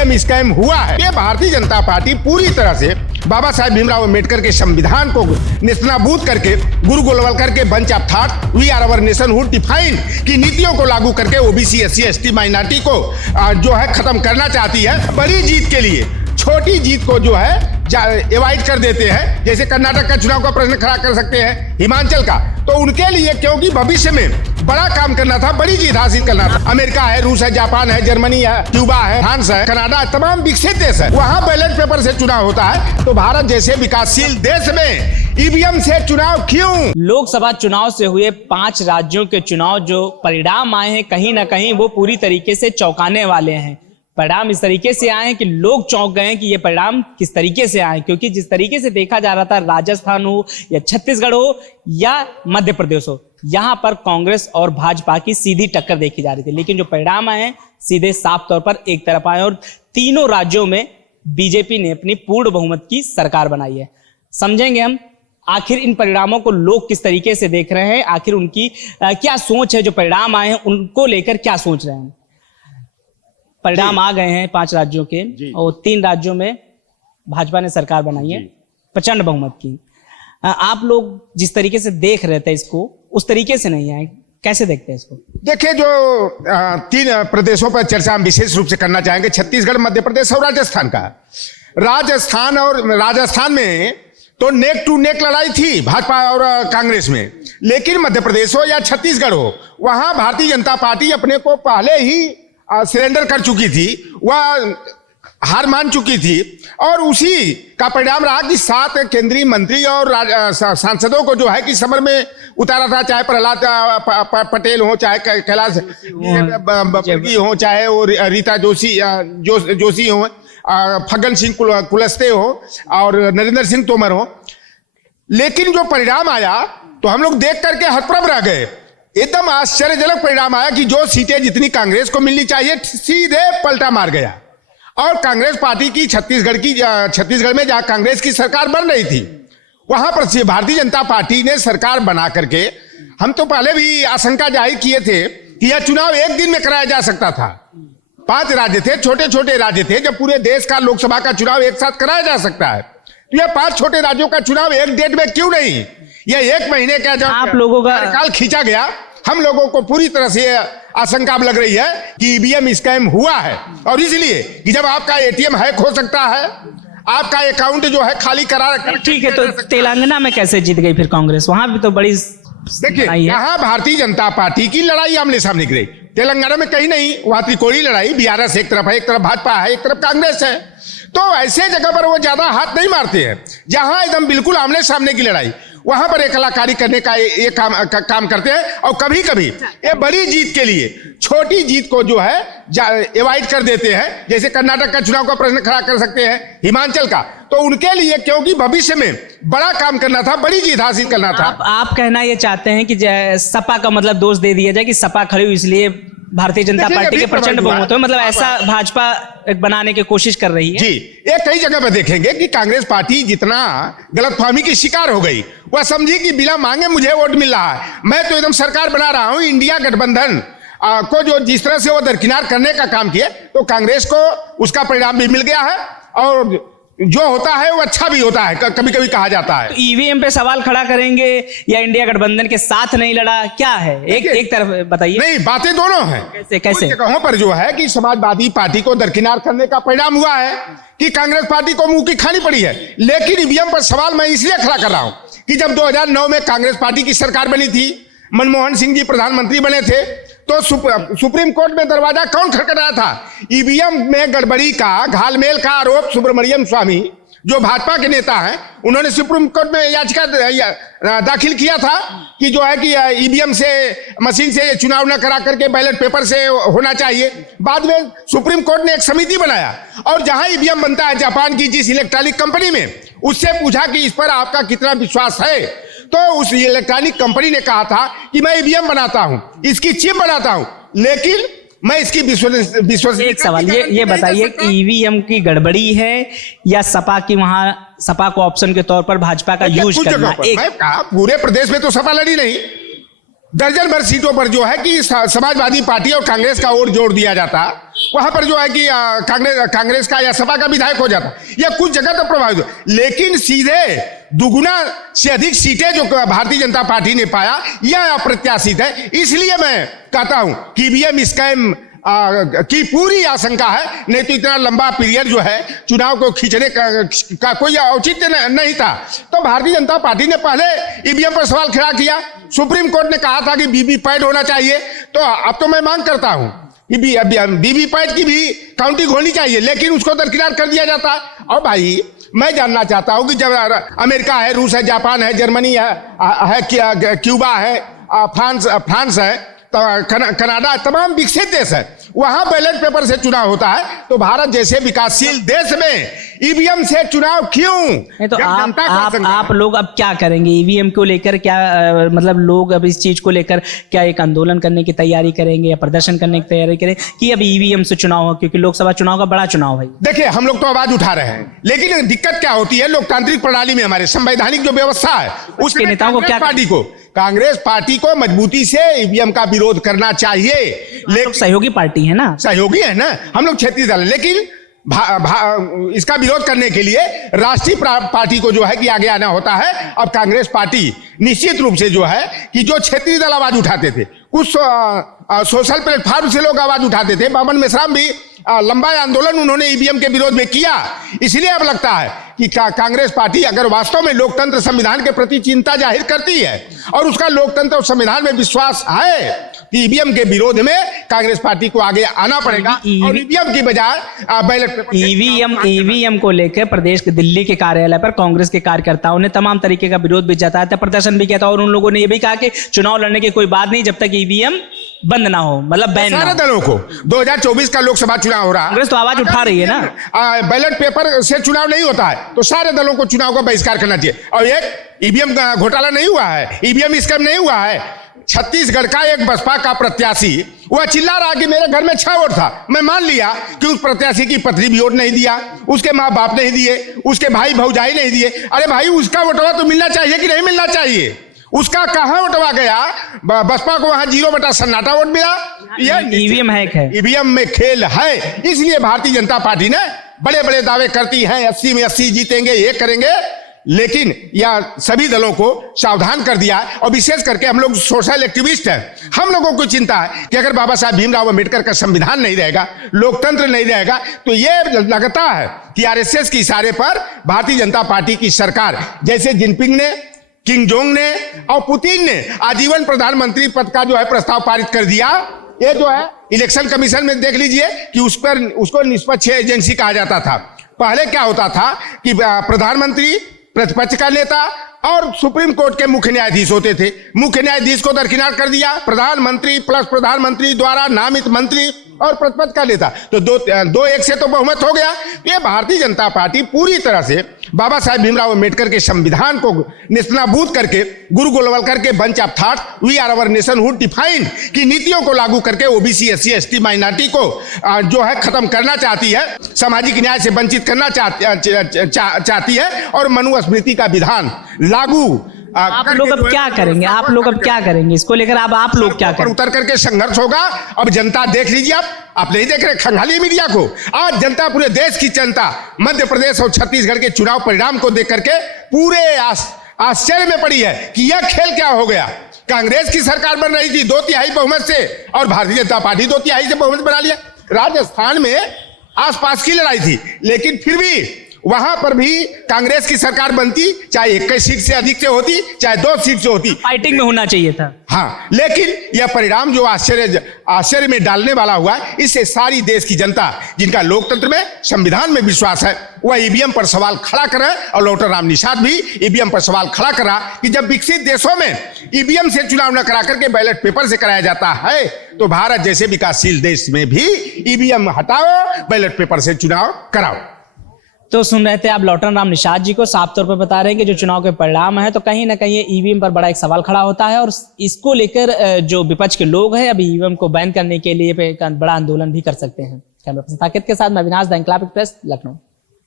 EVM scam हुआ है। ये भारतीय जनता पार्टी पूरी तरह से बाबा साहेब भीमराव अम्बेडकर के संविधान को नेस्तनाबूद करके, गुरु गोलवलकर के bunch of thought we are our nationhood defined की नीतियों को लागू करके ओबीसी, एससी, एसटी, माइनॉरिटी को जो है खत्म करना चाहती है। बड़ी जीत के लिए छोटी जीत को जो है एवॉइड कर देते हैं। जैसे कर्नाटक का चुनाव का प्रश्न खड़ा कर सकते हैं, हिमाचल का, तो उनके लिए क्योंकि भविष्य में बड़ा काम करना था, बड़ी जीत हासिल करना था। अमेरिका है, रूस है, जापान है, जर्मनी है, क्यूबा है, फ्रांस है, कनाडा, तमाम विकसित देश है, वहाँ बैलेट पेपर से चुनाव होता है। तो भारत जैसे विकासशील देश में ईवीएम से चुनाव क्यों? लोकसभा चुनाव से हुए 5 राज्यों के चुनाव जो परिणाम आए हैं, कहीं ना कहीं वो पूरी तरीके से चौंकाने वाले हैं। परिणाम इस तरीके से आए हैं कि लोग चौंक गए हैं कि ये परिणाम किस तरीके से आए, क्योंकि जिस तरीके से देखा जा रहा था, राजस्थान हो या छत्तीसगढ़ हो या मध्य प्रदेश हो, यहां पर कांग्रेस और भाजपा की सीधी टक्कर देखी जा रही थी। लेकिन जो परिणाम आए हैं सीधे साफ तौर पर एक तरफ आए और तीनों राज्यों में बीजेपी ने अपनी पूर्ण बहुमत की सरकार बनाई है। समझेंगे हम आखिर इन परिणामों को लोग किस तरीके से देख रहे हैं, आखिर उनकी क्या सोच है, जो परिणाम आए हैं उनको लेकर क्या सोच रहे हैं। परिणाम आ गए हैं 5 राज्यों के और 3 राज्यों में भाजपा ने सरकार बनाई है प्रचंड बहुमत की। आप लोग जिस तरीके से देख रहे थे इसको, उस तरीके से नहीं आए, कैसे देखते हैं इसको? देखिए, जो 3 प्रदेशों पर चर्चा हम विशेष रूप से करना चाहेंगे, छत्तीसगढ़, मध्य प्रदेश और राजस्थान का। राजस्थान में तो नेक टू नेक लड़ाई थी भाजपा और कांग्रेस में, लेकिन मध्य प्रदेश हो या छत्तीसगढ़ हो, वहां भारतीय जनता पार्टी अपने को पहले ही सरेंडर कर चुकी थी, वह हार मान चुकी थी और उसी का परिणाम रहा कि 7 केंद्रीय मंत्री और सांसदों को जो है कि समर में उतारा था, चाहे प्रहलाद पटेल हो, चाहे कैलाश वर्गीय हो, चाहे वो रीता जोशी हो, फग्गन सिंह कुलस्ते हो और नरेंद्र सिंह तोमर हो। लेकिन जो परिणाम आया तो हम लोग देख करके हतप्रभ रह गए। एकदम आश्चर्यजनक परिणाम आया कि जो सीटें जितनी कांग्रेस को मिलनी चाहिए सीधे पलटा मार गया। और कांग्रेस पार्टी की छत्तीसगढ़ में जहां कांग्रेस की सरकार बन रही थी, वहां पर भारतीय जनता पार्टी ने सरकार बना करके, हम तो पहले भी आशंका जाहिर किए थे कि यह चुनाव एक दिन में कराया जा सकता था। 5 राज्य थे, छोटे छोटे राज्य थे, जब पूरे देश का लोकसभा का चुनाव एक साथ कराया जा सकता है, तो यह 5 छोटे राज्यों का चुनाव एक डेट में क्यों नहीं? यह 1 महीने का जब आप लोगों का काल खींचा गया, हम लोगों को पूरी तरह से आशंका लग रही है कि ईवीएम स्कैम हुआ है। और इसलिए कि जब आपका एटीएम हैक हो सकता है, आपका अकाउंट जो है खाली करा, ठीक है, तो तेलंगाना में कैसे जीत गई फिर कांग्रेस? वहां भी तो बड़ी देखिए, यहाँ भारतीय जनता पार्टी की लड़ाई आमने सामने गिरी। तेलंगाना में कहीं नहीं, वहां त्रिकोणीय लड़ाई, बीआरएस एक तरफ है, एक तरफ भाजपा है, एक तरफ कांग्रेस है। तो ऐसे जगह पर वो ज्यादा हाथ नहीं मारते हैं। जहां एकदम बिल्कुल आमने सामने की लड़ाई, वहां पर एक कलाकारी करने का ये काम करते हैं। और कभी कभी ये बड़ी जीत के लिए छोटी जीत को जो है एवॉइड कर देते हैं। जैसे कर्नाटक का चुनाव का प्रश्न खड़ा कर सकते हैं, हिमाचल का, तो उनके लिए क्योंकि भविष्य में बड़ा काम करना था, बड़ी जीत हासिल करना था। आप कहना ये चाहते हैं कि सपा का मतलब दोष दे दिया जाए कि सपा खड़ी हुई इसलिए भारतीय जनता पार्टी के प्रचंड बहुमत, मतलब ऐसा भाजपा बनाने की कोशिश कर रही है जी। एक कई जगह पर देखेंगे कि कांग्रेस पार्टी जितना गलतफहमी की शिकार हो गई, वह समझी कि बिना मांगे मुझे वोट मिल रहा है, मैं तो एकदम सरकार बना रहा हूं। इंडिया गठबंधन को जो जिस तरह से वो दरकिनार करने का काम किए, तो कांग्रेस को उसका परिणाम भी मिल गया है। और जो होता है वो अच्छा भी होता है, कभी कभी कहा जाता है। तो ईवीएम पे सवाल खड़ा करेंगे या इंडिया गठबंधन के साथ नहीं लड़ा, क्या है? एक तरफ बताइए। नहीं, बातें दोनों हैं। कैसे जगहों पर जो है कि समाजवादी पार्टी को दरकिनार करने का परिणाम हुआ है कि कांग्रेस पार्टी को मुंह की खानी पड़ी है। लेकिन ईवीएम पर सवाल मैं इसलिए खड़ा कर रहा हूं कि जब 2009 में कांग्रेस पार्टी की सरकार बनी थी, मनमोहन सिंह जी प्रधानमंत्री बने थे, तो सुप्रीम कोर्ट में दरवाजा कौन खटखटाया था? ईवीएम में गड़बड़ी का, घालमेल का आरोप सुब्रमण्यम स्वामी जो भाजपा के नेता हैं, उन्होंने सुप्रीम कोर्ट में याचिका दाखिल किया था कि जो है कि ईवीएम से, मशीन से चुनाव न करा करके बैलेट पेपर से होना चाहिए। बाद में सुप्रीम कोर्ट ने एक समिति बनाया और जहां ईवीएम बनता है जापान की जिस इलेक्ट्रॉनिक कंपनी में, उससे पूछा कि इस पर आपका कितना विश्वास है। तो उस इलेक्ट्रॉनिक कंपनी ने कहा था कि मैं ईवीएम बनाता हूं, इसकी चिप बनाता हूं, लेकिन मैं इसकी विश्वास। एक सवाल ये बताइए कि ईवीएम की गड़बड़ी है या सपा की, वहां सपा को ऑप्शन के तौर पर भाजपा का यूज करना? मैं कहा पूरे प्रदेश में तो सपा लड़ी नहीं, दर्जन भर सीटों पर जो है कि समाजवादी पार्टी और कांग्रेस का वोट जोड़ दिया जाता, वहां पर जो है कि कांग्रेस का या सपा का विधायक हो जाता, या कुछ जगह तो प्रभावित हो, लेकिन सीधे दुगुना से अधिक सीटें जो भारतीय जनता पार्टी ने पाया, यह अप्रत्याशित है। इसलिए मैं कहता हूं कि ईवीएम स्कैम की पूरी आशंका है, नहीं तो इतना लंबा पीरियड जो है चुनाव को खींचने का कोई औचित्य नहीं था। तो भारतीय जनता पार्टी ने पहले ईवीएम पर सवाल खड़ा किया, सुप्रीम कोर्ट ने कहा था कि वीवीपैट होना चाहिए, तो अब तो मैं मांग करता हूं कि वीवीपैट की भी काउंटिंग होनी चाहिए, लेकिन उसको दरकिनार कर दिया जाता है। और भाई मैं जानना चाहता हूं कि जब अमेरिका है, रूस है, जापान है, जर्मनी है, क्यूबा है, फ्रांस है, तो कनाडा, तमाम विकसित देश है, वहां बैलेट पेपर से चुनाव होता है, तो भारत जैसे विकासशील देश में ईवीएम से चुनाव क्यों? नहीं तो आप लोग अब क्या करेंगे ईवीएम को लेकर? क्या मतलब लोग अब इस चीज को लेकर क्या एक आंदोलन करने की तैयारी करेंगे या प्रदर्शन करने की तैयारी करें कि अब ईवीएम से चुनाव हो, क्योंकि लोकसभा चुनाव का बड़ा चुनाव है? देखिए, हम लोग तो आवाज उठा रहे हैं, लेकिन दिक्कत क्या होती है, लोकतांत्रिक प्रणाली में हमारे संवैधानिक जो व्यवस्था है उसके नेताओं को, क्या कांग्रेस पार्टी को मजबूती से ईवीएम का विरोध करना चाहिए। लेकिन सहयोगी पार्टी है ना, सहयोगी है ना, हम लोग क्षेत्रीय दल, लेकिन इसका विरोध करने के लिए राष्ट्रीय पार्टी को जो है कि आगे आना होता है। अब कांग्रेस पार्टी निश्चित रूप से जो है कि जो क्षेत्रीय दल आवाज उठाते थे, कुछ सोशल प्लेटफॉर्म से लोग आवाज उठाते थे, बामन मेश्राम भी लंबा आंदोलन उन्होंने ईवीएम के विरोध में किया। इसलिए अब लगता है कि कांग्रेस पार्टी अगर वास्तव में लोकतंत्र संविधान के प्रति चिंता जाहिर करती है और उसका लोकतंत्र और संविधान में विश्वास है, तो ईवीएम के विरोध में कांग्रेस पार्टी को आगे आना पड़ेगा और ईवीएम की बजाय बैलेट पेपर। ईवीएम को लेकर प्रदेश के दिल्ली के कार्यालय पर कांग्रेस के कार्यकर्ताओं ने तमाम तरीके का विरोध भी जताया था, प्रदर्शन भी किया था, और उन लोगों ने यह भी कहा कि चुनाव लड़ने की कोई बात नहीं जब तक ईवीएम बंद ना हो, मतलब बैन ना हो। सारे दलों को 2024 का लोकसभा चुनाव हो रहा है, कांग्रेस तो आवाज उठा रही है ना, बैलेट पेपर से चुनाव नहीं होता है, तो सारे दलों को चुनाव का बहिष्कार करना चाहिए। और एक ईवीएम का घोटाला नहीं हुआ है, ईवीएम स्कैम नहीं हुआ है। छत्तीसगढ़ का एक बसपा का प्रत्याशी वह चिल्ला रहा कि मेरे घर में 6 वोट था, मैं मान लिया कि उस प्रत्याशी की पत्नी भी वोट नहीं दिया, उसके माँ बाप नहीं दिए, उसके भाई भौजाई नहीं दिए। अरे भाई, उसका वोटवा तो मिलना चाहिए कि नहीं मिलना चाहिए? उसका कहां वोटवा गया? बसपा को वहां 0 बटा सन्नाटा वोट मिला। ईवीएम है, ईवीएम में खेल है। इसलिए भारतीय जनता पार्टी ने बड़े बड़े दावे करती है, 80 में 80 जीतेंगे, ये करेंगे, लेकिन यह सभी दलों को सावधान कर दिया। और विशेष करके हम लोग सोशल एक्टिविस्ट हैं, हम लोगों को चिंता है कि अगर बाबा साहब भीमराव अम्बेडकर का संविधान नहीं रहेगा, लोकतंत्र नहीं रहेगा, तो ये लगता है कि आरएसएस के इशारे पर भारतीय जनता पार्टी की सरकार, जैसे जिनपिंग ने, किम जोंग ने और पुतिन ने आजीवन प्रधानमंत्री पद का जो है प्रस्ताव पारित कर दिया। ये जो है इलेक्शन कमीशन में देख लीजिए कि उसको निष्पक्ष एजेंसी कहा जाता था। पहले क्या होता था कि प्रधानमंत्री, प्रतिपक्ष का नेता और सुप्रीम कोर्ट के मुख्य न्यायाधीश होते थे। मुख्य न्यायाधीश को दरकिनार कर दिया, प्रधानमंत्री प्लस प्रधानमंत्री द्वारा नामित मंत्री और प्रतिपक्ष का नेता, तो दो एक से तो बहुमत हो गया। ये भारतीय जनता पार्टी पूरी तरह से बाबा साहेब भीमराव अम्बेडकर के संविधान को निस्तानाबूद करके, गुरु गोलवलकर के bunch of thought, we are our nationhood defined की नीतियों को लागू करके ओबीसी, एससी, एसटी, माइनॉरिटी को जो है खत्म करना चाहती है, सामाजिक न्याय से वंचित करना चाहती है और मनुस्मृति का विधान लागू। आप लोग अब क्या करेंगे? आप लोग अब क्या करेंगे इसको लेकर? आप लोग क्या करेंगे? उतर करके संघर्ष होगा। अब जनता देख लीजिए, आप नहीं देख रहे खंगाली मीडिया को। आज जनता, पूरे देश की जनता मध्य प्रदेश और छत्तीसगढ़ के चुनाव परिणाम को देख करके पूरे आश्चर्य में पड़ी है कि यह खेल क्या हो गया। कांग्रेस की सरकार बन रही थी 2/3 बहुमत से और भारतीय जनता पार्टी 2/3 से बहुमत बना लिया। राजस्थान में आसपास की लड़ाई थी, लेकिन फिर भी वहां पर भी कांग्रेस की सरकार बनती, चाहे 21 सीट से अधिक से होती, चाहे 2 सीट से होती। फाइटिंग में होना चाहिए था। हाँ, लेकिन यह परिणाम जो आश्चर्य में डालने वाला हुआ, इससे सारी देश की जनता, जिनका लोकतंत्र में, संविधान में विश्वास है, वह ईवीएम पर सवाल खड़ा कर रहा है। और डॉक्टर राम निषाद भी ईवीएम पर सवाल खड़ा कर रहा कि जब विकसित देशों में ईवीएम से चुनाव न करा करके बैलेट पेपर से कराया जाता है, तो भारत जैसे विकासशील देश में भी ईवीएम हटाओ, बैलेट पेपर से चुनाव कराओ। तो सुन रहे थे आप लॉटन राम निषाद जी को, साफ तौर पर बता रहे हैं कि जो चुनाव के परिणाम है, तो कहीं ना कहीं ईवीएम पर बड़ा एक सवाल खड़ा होता है और इसको लेकर जो विपक्ष के लोग हैं अभी ईवीएम को बैन करने के लिए बड़ा आंदोलन भी कर सकते हैं। कैमरा पर्सन साकेत के साथ मैं Avinash the Inquilab express, Lucknow.